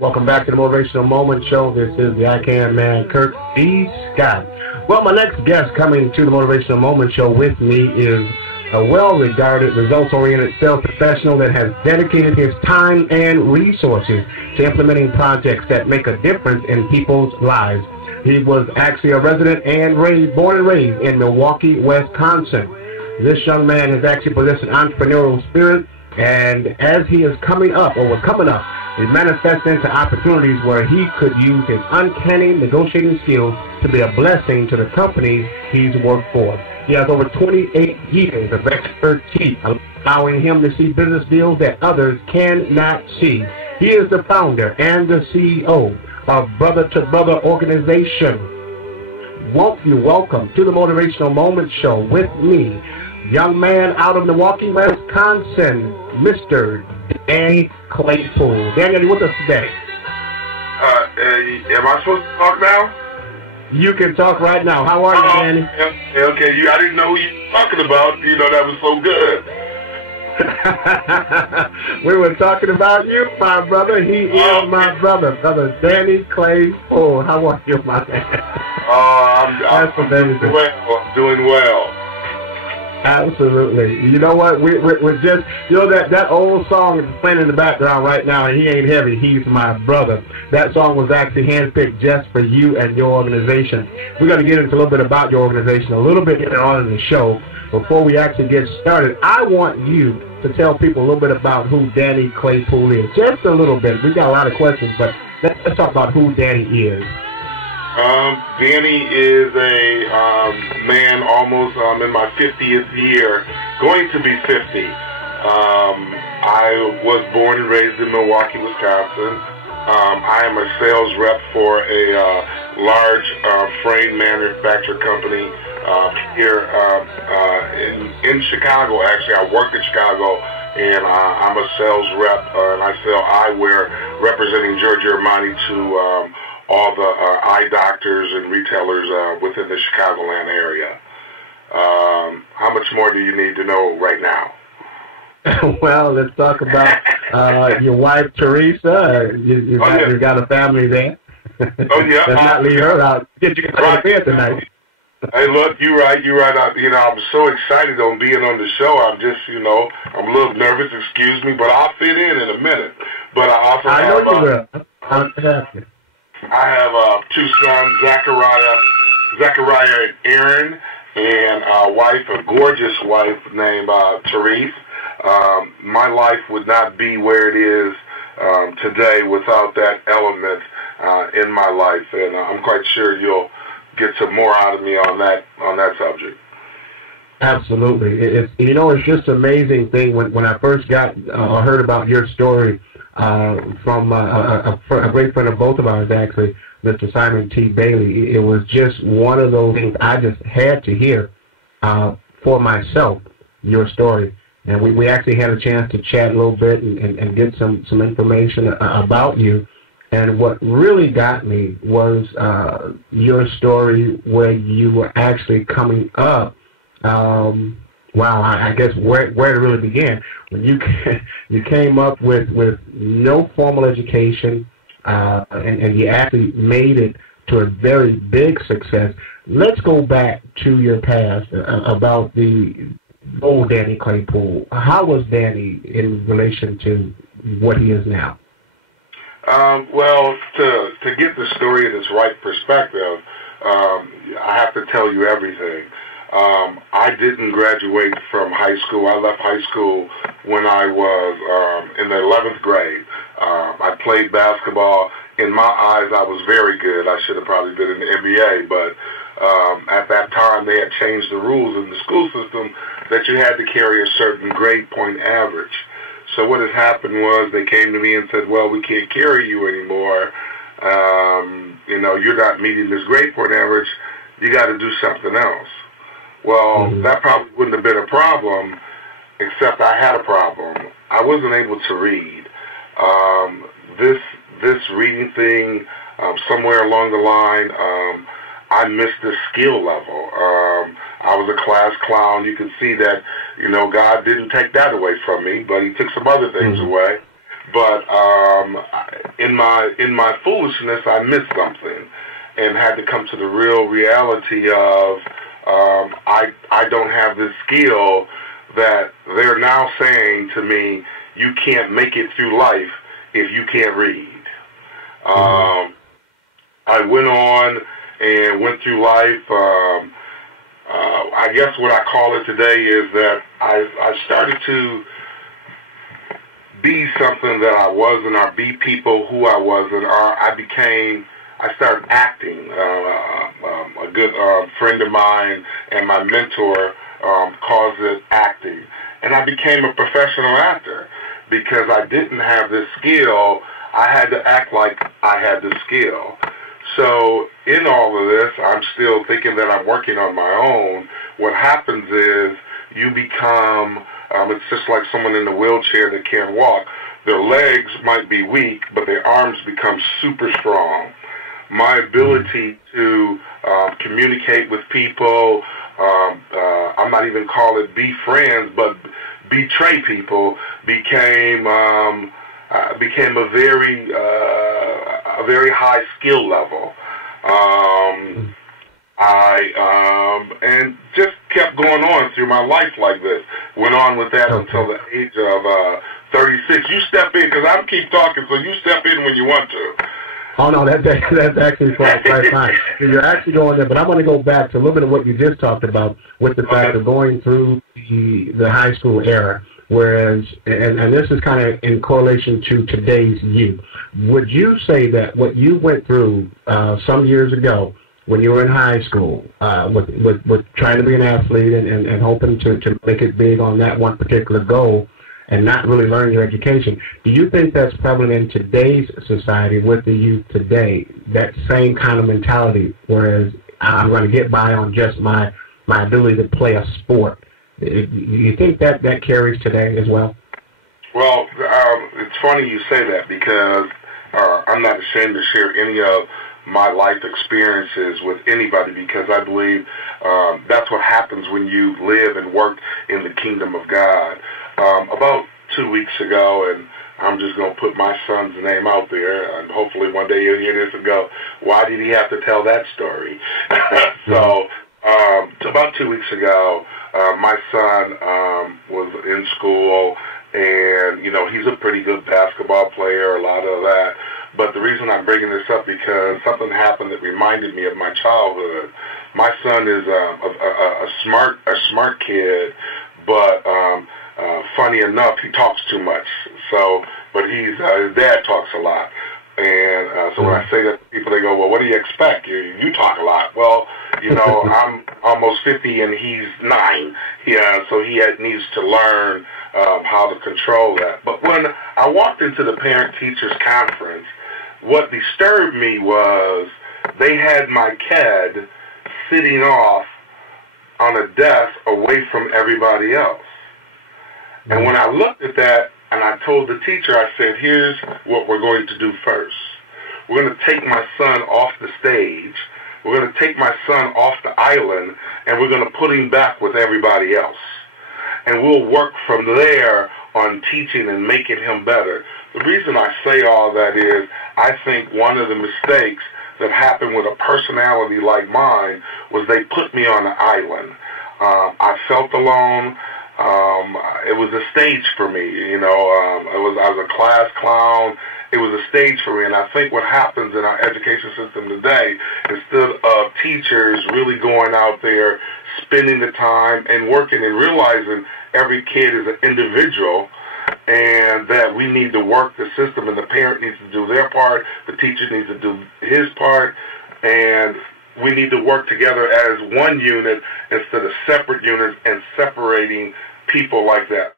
Welcome back to the Motivational Moments Show. This is the I Can Man, Kirk D. Scott. Well, my next guest coming to the Motivational Moments Show with me is a well-regarded, results-oriented sales professional that has dedicated his time and resources to implementing projects that make a difference in people's lives. He was actually a resident and born and raised in Milwaukee, Wisconsin. This young man has actually possessed an entrepreneurial spirit, and as he is coming up, or was coming up, it manifests into opportunities where he could use his uncanny negotiating skills to be a blessing to the companies he's worked for. He has over 28 years of expertise, allowing him to see business deals that others cannot see. He is the founder and the CEO of Brother to Brother organization. Won't you welcome to the Motivational Moments Show with me, young man out of Milwaukee, Wisconsin, Mr. Danny Claypool. Danny, are you with us today? Am I supposed to talk now? You can talk right now. How are you, Danny? Okay. I didn't know who you were talking about. That was so good. We were talking about you, my brother. He is my brother, Brother Danny Claypool. How are you, my man? I'm doing well. Absolutely. You know what? We're just, that old song is playing in the background right now, and He Ain't Heavy, He's My Brother. That song was actually handpicked just for you and your organization. We're going to get into a little bit about your organization a little bit later on in the show. Before we actually get started, I want you to tell people a little bit about who Danny Claypool is. Just a little bit. We've got a lot of questions, but let's talk about who Danny is. Danny is a man almost in my 50th year, going to be 50. I was born and raised in Milwaukee, Wisconsin. I am a sales rep for a large frame manufacturer company here in Chicago. Actually, I work in Chicago, and I'm a sales rep, and I sell eyewear representing Giorgio Armani to all the eye doctors and retailers within the Chicagoland area. How much more do you need to know right now? Well, let's talk about your wife, Teresa. You got a family there. Oh, yeah. Let's not leave her out. Get you to bed tonight. Hey, look, you're right. I'm so excited on being on the show. I'm just, I'm a little nervous. Excuse me, but I'll fit in a minute. But I also I have... know you will. I'm happy. I have two sons, Zachariah and Aaron, and a gorgeous wife named Therese. My life would not be where it is today without that element in my life, and I'm quite sure you'll get some more out of me on that subject. Absolutely. It's just an amazing thing when I first heard about your story. From a great friend of both of ours, actually, Mr. Simon T. Bailey. It was just one of those things I just had to hear for myself, your story. And we actually had a chance to chat a little bit and get some information about you. And what really got me was your story where you were actually coming up. Wow, I guess where it really began, when you came up with no formal education, and you actually made it to a very big success. Let's go back to your past about the old Danny Claypool. How was Danny in relation to what he is now? Well, to get the story in its right perspective, I have to tell you everything. I didn't graduate from high school. I left high school when I was in the 11th grade. I played basketball. In my eyes, I was very good. I should have probably been in the NBA, but at that time, they had changed the rules in the school system that you had to carry a certain grade point average. So what had happened was they came to me and said, well, we can't carry you anymore. You're not meeting this grade point average. You got to do something else. Well, that probably wouldn't have been a problem, except I had a problem. I wasn't able to read. This reading thing, somewhere along the line, I missed the skill level. I was a class clown. You can see that, God didn't take that away from me, but he took some other things away. But in my foolishness, I missed something, and had to come to the real reality of I don't have this skill that they're now saying to me, you can't make it through life if you can't read. I went on and went through life. I guess what I call it today is that I started to be something that I wasn't, or be people who I wasn't, or I started acting. A good friend of mine and my mentor calls it acting. And I became a professional actor because I didn't have this skill. I had to act like I had the skill. So in all of this, I'm still thinking that I'm working on my own. What happens is you become, it's just like someone in a wheelchair that can't walk. Their legs might be weak, but their arms become super strong. My ability to communicate with people, I'm not even call it be friends, but betray people, became a very high skill level. And just kept going on through my life like this. Went on with that until the age of 36. You step in, because I keep talking, so you step in when you want to. Oh, no, that's actually quite fine. You're actually going there, but I want to go back to a little bit of what you just talked about with the fact of going through the high school era, whereas, and this is kind of in correlation to today's youth. Would you say that what you went through some years ago when you were in high school with trying to be an athlete and hoping to make it big on that one particular goal, and not really learn your education, do you think that's prevalent in today's society with the youth today, that same kind of mentality, whereas I'm going to get by on just my ability to play a sport? Do you think that carries today as well? Well, it's funny you say that, because I'm not ashamed to share any of my life experiences with anybody, because I believe that's what happens when you live and work in the kingdom of God. About 2 weeks ago, and I'm just going to put my son's name out there, and hopefully one day he'll hear this and go, why did he have to tell that story? So about 2 weeks ago, my son was in school, and, you know, he's a pretty good basketball player, a lot of that. But the reason I'm bringing this up, because something happened that reminded me of my childhood. My son is a smart kid, but funny enough, he talks too much. So, but his dad talks a lot. And so when I say that to people, they go, well, what do you expect? You talk a lot. Well, you know, I'm almost 50 and he's 9. Yeah, so he needs to learn how to control that. But when I walked into the parent-teachers conference, what disturbed me was they had my kid sitting off on a desk away from everybody else. And when I looked at that, and I told the teacher, I said, here's what we're going to do first. We're going to take my son off the stage. We're going to take my son off the island, and we're going to put him back with everybody else. And we'll work from there on teaching and making him better. The reason I say all that is I think one of the mistakes that happened with a personality like mine was they put me on an island. I felt alone. It was a stage for me, you know. I was a class clown. It was a stage for me, and I think what happens in our education system today, instead of teachers really going out there, spending the time and working and realizing every kid is an individual, and that we need to work the system, and the parent needs to do their part, the teacher needs to do his part, and we need to work together as one unit instead of separate units and separating people like that.